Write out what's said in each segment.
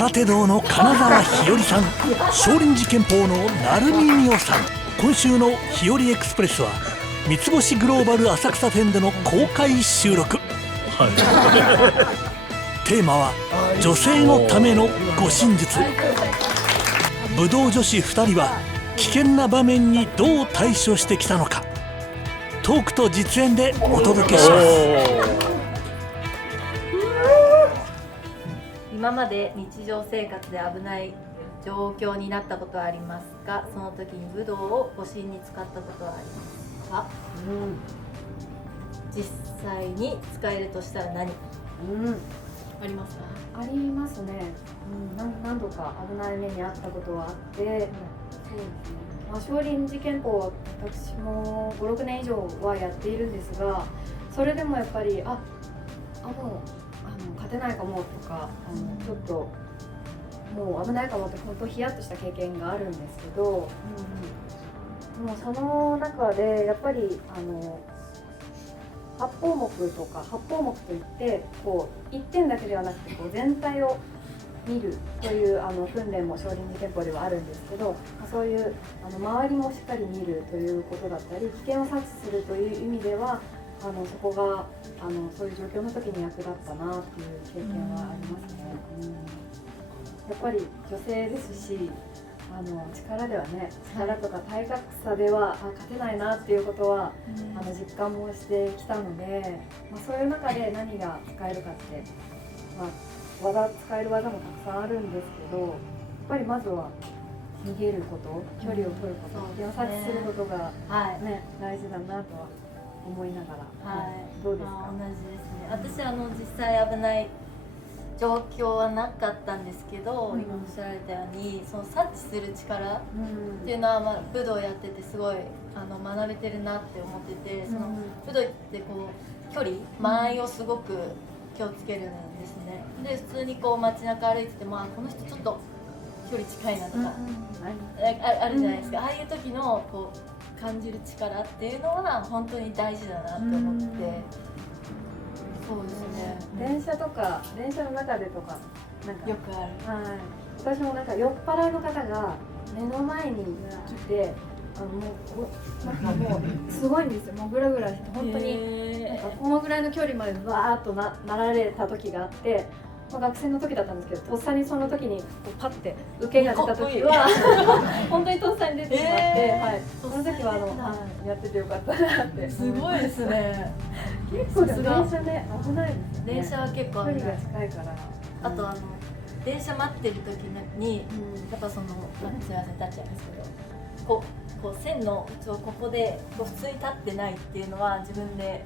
空手道の金沢日和さん、少林寺拳法の成海美桜さん。今週の日和エクスプレスは三つ星グローバル浅草店での公開収録、テーマは女性のための護身術。武道女子2人は危険な場面にどう対処してきたのか、トークと実演でお届けします。今まで日常生活で危ない状況になったことはありますか？その時に武道を護身に使ったことはありますか？実際に使えるとしたら何？ありますか？ありますね。何度か危ない目に遭ったことはあって、そうですね。少林寺拳法は私も5、6年以上はやっているんですが、それでもやっぱりもう勝てないかもとか、ちょっともう危ないかもって本当ヒヤッとした経験があるんですけど、もうその中でやっぱり八方目とか八方目といってこう一点だけではなくてこう全体を見るという訓練も少林寺拳法ではあるんですけど、そういう周りもしっかり見るということだったり、危険を察知するという意味ではそこがそういう状況の時に役立ったなっていう経験はありますね。やっぱり女性ですし、力ではね、力とか体格差では勝てないなっていうことは実感もしてきたので、そういう中で何が使えるかって、使える技もたくさんあるんですけど、やっぱりまずは逃げること、距離を取ること、危険を察知することが、大事だなとは思いながら、どうですか？同じですね。私実際危ない状況はなかったんですけど、今おっしゃられたようにその察知する力っていうのは、武道やっててすごい学べてるなって思ってて、その武道ってこう距離、間合いをすごく気をつけるんですね。で普通にこう街中歩いてても、この人ちょっと距離近いなとか、あるじゃないですか。ああいう時のこう感じる力っていうのは本当に大事だなって思って。そうですね。電車の中でとかなんかよくある。私もなんか酔っ払いの方が目の前に来て、もうすごいんですよ。もうグラグラして本当になんかこのぐらいの距離までわーっとなられた時があって、学生の時だったんですけど、とっさにその時にパッて受けが出た時は本当にとっさに出てしまって、その時はやっててよかったなって。すごいですね。結構電車ね危ないですね。電車は結構危ない。距離が近いから。あと電車待ってる時にやっぱすいません立っちゃいますけど、こう線のここで普通に立ってないっていうのは自分で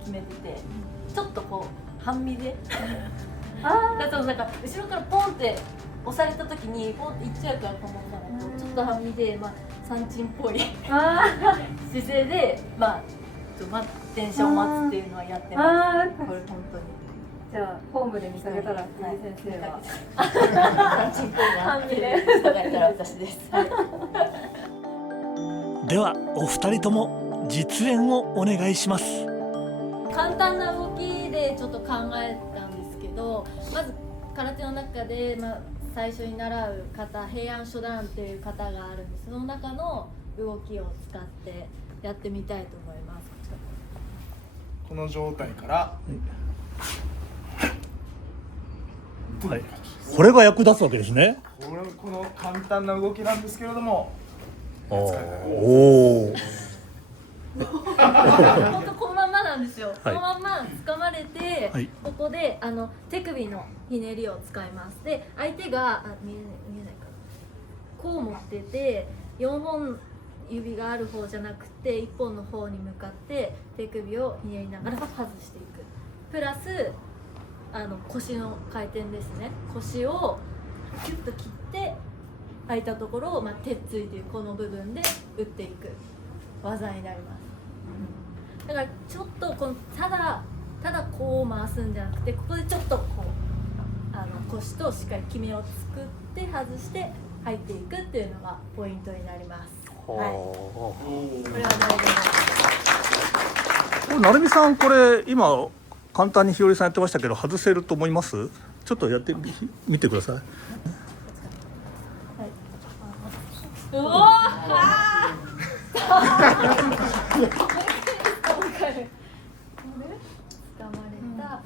決めてて、ちょっとこう半身でだとなんか後ろからポンって押された時にポンっていっちゃうからと思ったのと、ちょっと半身で三鎮っぽい姿勢で電車を待つっていうのはやってます。これ本当に。じゃあホームで見かけたら藤井先生は三鎮っぽいなって見かけたら私です。ではお二人とも実演をお願いします。簡単な動きでちょっと考えたんですけど、まず空手の中で、最初に習う型、平安初段っていう型があるんです。その中の動きを使ってやってみたいと思います。この状態からこれが役立つわけですね。この簡単な動きなんですけれども、おお本当このまんまなんですよ。このまんま掴まれて、ここで手首のひねりを使います。で相手が見えないかな、こう持ってて4本指がある方じゃなくて1本の方に向かって手首をひねりながら外していく。プラス腰の回転ですね。腰をキュッと切って空いたところを、手ついてこの部分で打っていく技になります。だからちょっとただこう回すんじゃなくて、ここでちょっとこう腰としっかり決めを作って外して入っていくっていうのがポイントになります。これは大丈夫です。成美さん、これ今簡単にひよりさんやってましたけど外せると思います？ちょっとやってみてください。うわー掴まれた。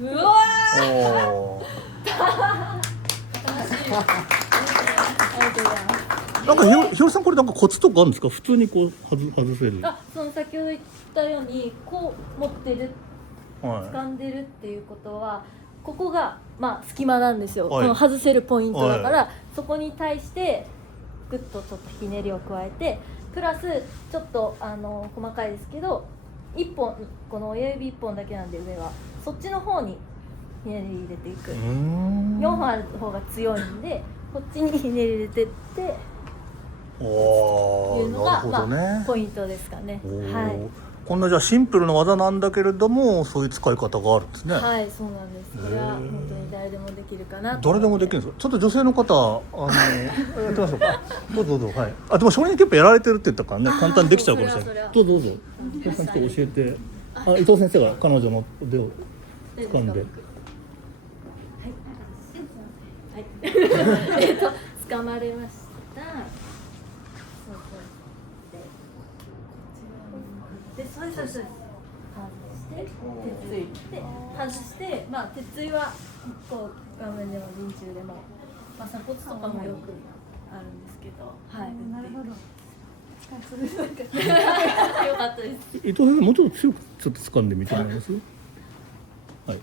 うわーなんかひよりさんこれなんかコツとかあるんですか？普通にこう外せる。その先ほど言ったようにこう持ってる、はい、掴んでるっていうことはここがまあ隙間なんですよ、はい、この外せるポイントだから、はい、そこに対してグッとちょっとひねりを加えてプラスちょっと細かいですけど1本この親指1本だけなんで上はそっちの方にひねり入れていく。4本ある方が強いんでこっちにひねり入れてっていうのが、まあ、ポイントですかね。はい、こんなじゃあシンプルな技なんだけれどもそういう使い方があるんですね。はい、そうなんです。これは本当に誰でもできるかなと。誰でもできるんですか？ちょっと女性の方やってみましょうか。どうぞどうぞ。はい。でも少年キャップやられてるって言ったからね簡単にできちゃうかもしれない。どうぞどうぞ。教えて。伊藤先生が彼女の腕を掴んで。掴まれました。で、そうです。外して鉄槌で外して、まあ鉄槌はこう画面でも陣中でも、まあ鎖骨とかもよくあるんですけど、はい。なるほど。よかったです。伊藤先生もうちょっと強くちょっと掴んでみてもらえます？はい。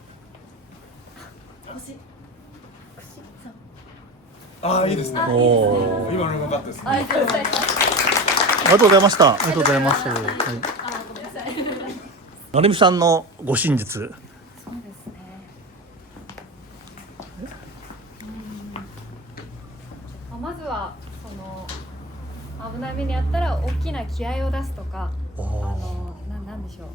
いいですね。今の良かったですね。ありがとうございます。ありがとうございました。ありがとうございます。はい。ごめんなさい。なるみさんのご真実。そうですね。まずはその危ない目にあったら大きな気合を出すとか、なんでしょう。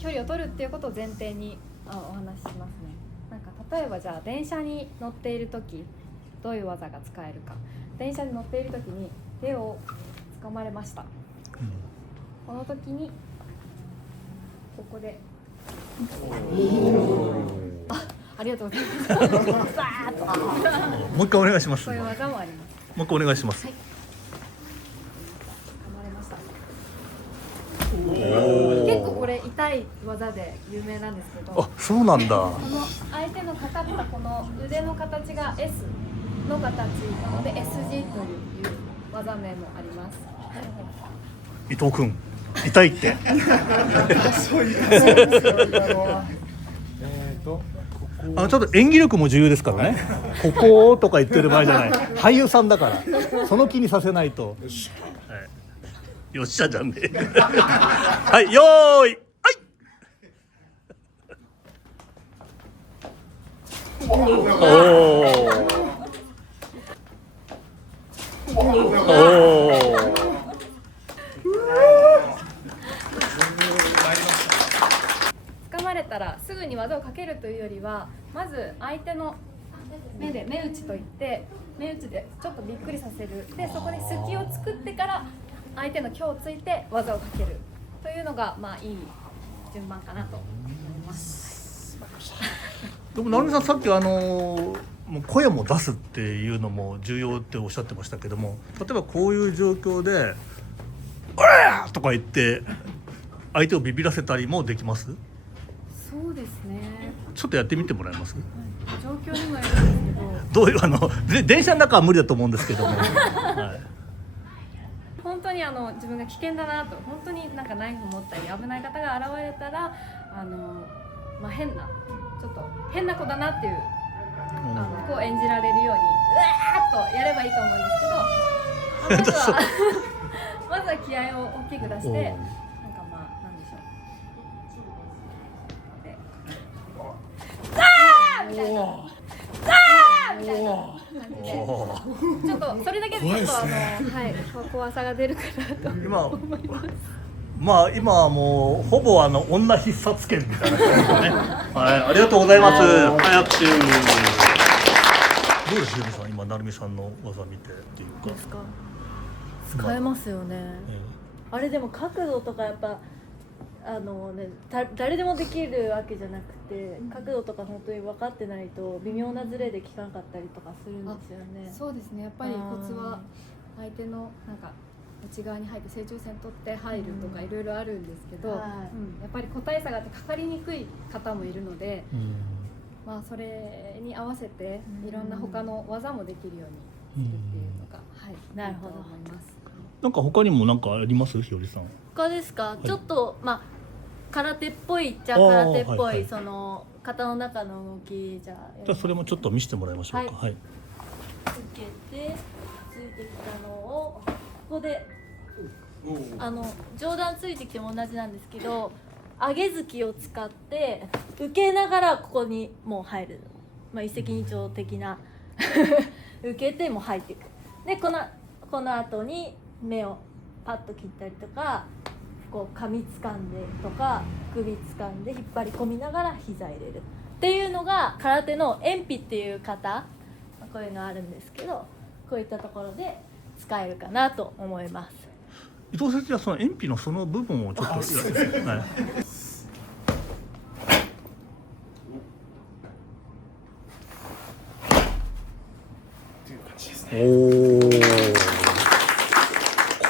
距離を取るっていうことを前提にお話ししますね。なんか例えばじゃあ電車に乗っている時どういう技が使えるか。電車に乗っている時に手を掴まれました。この時にここでありがとうございます。バーッともう一回お願いします。そういう技もあります。もう一回お願いします。はい。掴まれました。結構これ痛い技で有名なんですけど。あ、そうなんだ。この相手のかかったこの腕の形が S の形なので SG という技名もあります。伊藤君、痛いって。そういうちょっと演技力も重要ですからね。こことか言ってる場合じゃない。俳優さんだからその気にさせないと。よっしゃじゃんね。はい、よーい、はい。掴まれたらすぐに技をかけるというよりはまず相手の目で目打ちといって目打ちでちょっとびっくりさせるでそこで隙を作ってから相手の胸をついて技をかけるというのがまあいい順番かなと思います。でも成美さんさっきもう声も出すっていうのも重要っておっしゃってましたけども例えばこういう状況で「おら!」とか言って相手をビビらせたりもできます？そうですね。ちょっとやってみてもらえます？状況にもよるんですけどどういう電車の中は無理だと思うんですけども、はい、本当に自分が危険だなと本当になんかナイフ持ったり危ない方が現れたらまあ、ちょっと変な子だなっていうこう演じられるようにうわーっとやればいいと思うんですけど、まずは気合を大きく出してなんかまあなんでしょうザーみたいなザーみたいな感じでちょっとそれだけでちょっとはい怖さが出るかなと思います。今はもうほぼ女必殺剣みたいな感じでね。はい、ありがとうございます。早くて。どうですゆみさん今成美さんの技見てっていうか。ですか。使えますよね。あれでも角度とかやっぱ誰でもできるわけじゃなくて、角度とか本当に分かってないと微妙なズレで効かなかったりとかするんですよね。そうですね、やっぱりコツは相手のなんか内側に入って正中線取って入るとかいろいろあるんですけど、やっぱり個体差があってかかりにくい方もいるので、まあそれに合わせていろんな他の技もできるようにするっていうのが、なるほどいいと思います。なんか他にもなんかあります？ひよりさん。他ですか？ちょっとまあ空手っぽいっちゃ空手っぽい、その型の中の動きじゃあそれもちょっと見せてもらいましょうか。はい。受けてついてきたのをここで上段ついてきても同じなんですけど、上げ突きを使って受けながらここにもう入る、まあ、一石二鳥的な受けても入っていく。でこの後に目をパッと切ったりとか、こう髪掴んでとか首掴んで引っ張り込みながら膝入れるっていうのが空手の円臂っていう型、こういうのあるんですけど、こういったところで使えるかなと思います。伊藤先生はその円臂のその部分をちょっとおお。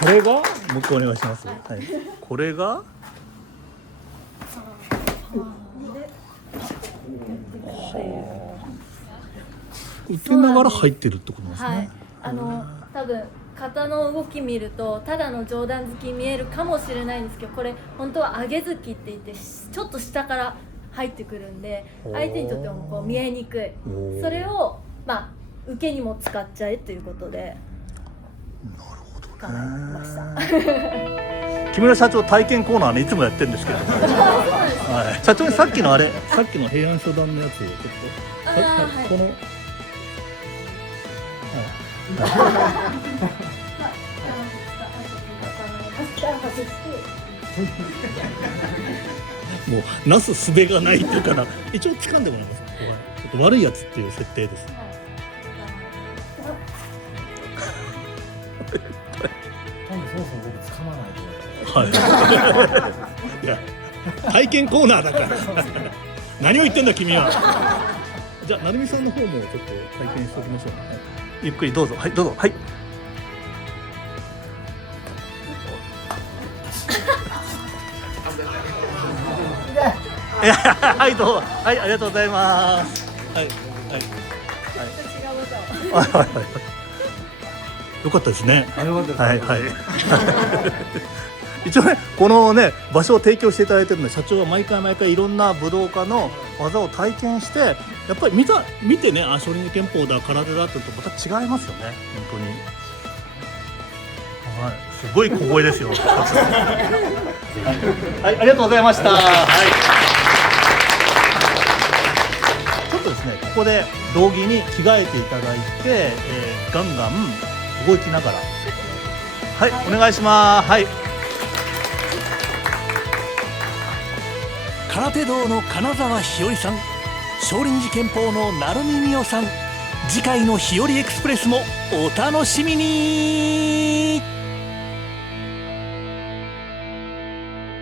これがもう一回お願いします。はい。これが。受けながら入ってるってことなんですね。多分型の動き見るとただの上段突きに見えるかもしれないんですけど、これ本当は上げ突きって言ってちょっと下から入ってくるんで、相手にとってもこう見えにくい。それをまあ受けにも使っちゃえということで考えました。木村社長体験コーナーね、いつもやってるんですけど、はい、社長にさっきの平安初段のやつをちょっとこのもうなすすべがないっていうから一応掴んでもらいます。ちょっと悪いやつっていう設定です。はい。いや体験コーナーだから何を言ってんだ君は。じゃあ成美さんの方もちょっと体験しておきましょう。はい、ゆっくりどうぞ。はい、どうぞ。はい。はいどうぞ。はい、ありがとうございます。はいはいはい。よかったですね。はいはい。一応ね、このね場所を提供していただいてるので、社長は毎回いろんな武道家の技を体験して、やっぱり見てね、少林拳法だ空手だってとまた違いますよね、本当に。はい、すごい小声ですよ。はい、ありがとうございました。はい。ちょっとですね、ここで道着に着替えていただいて、ガンガン動きながら、はい、お願いします。はい。空手道の金沢日和さん、少林寺拳法の成美美緒さん、次回の日和エクスプレスもお楽しみに。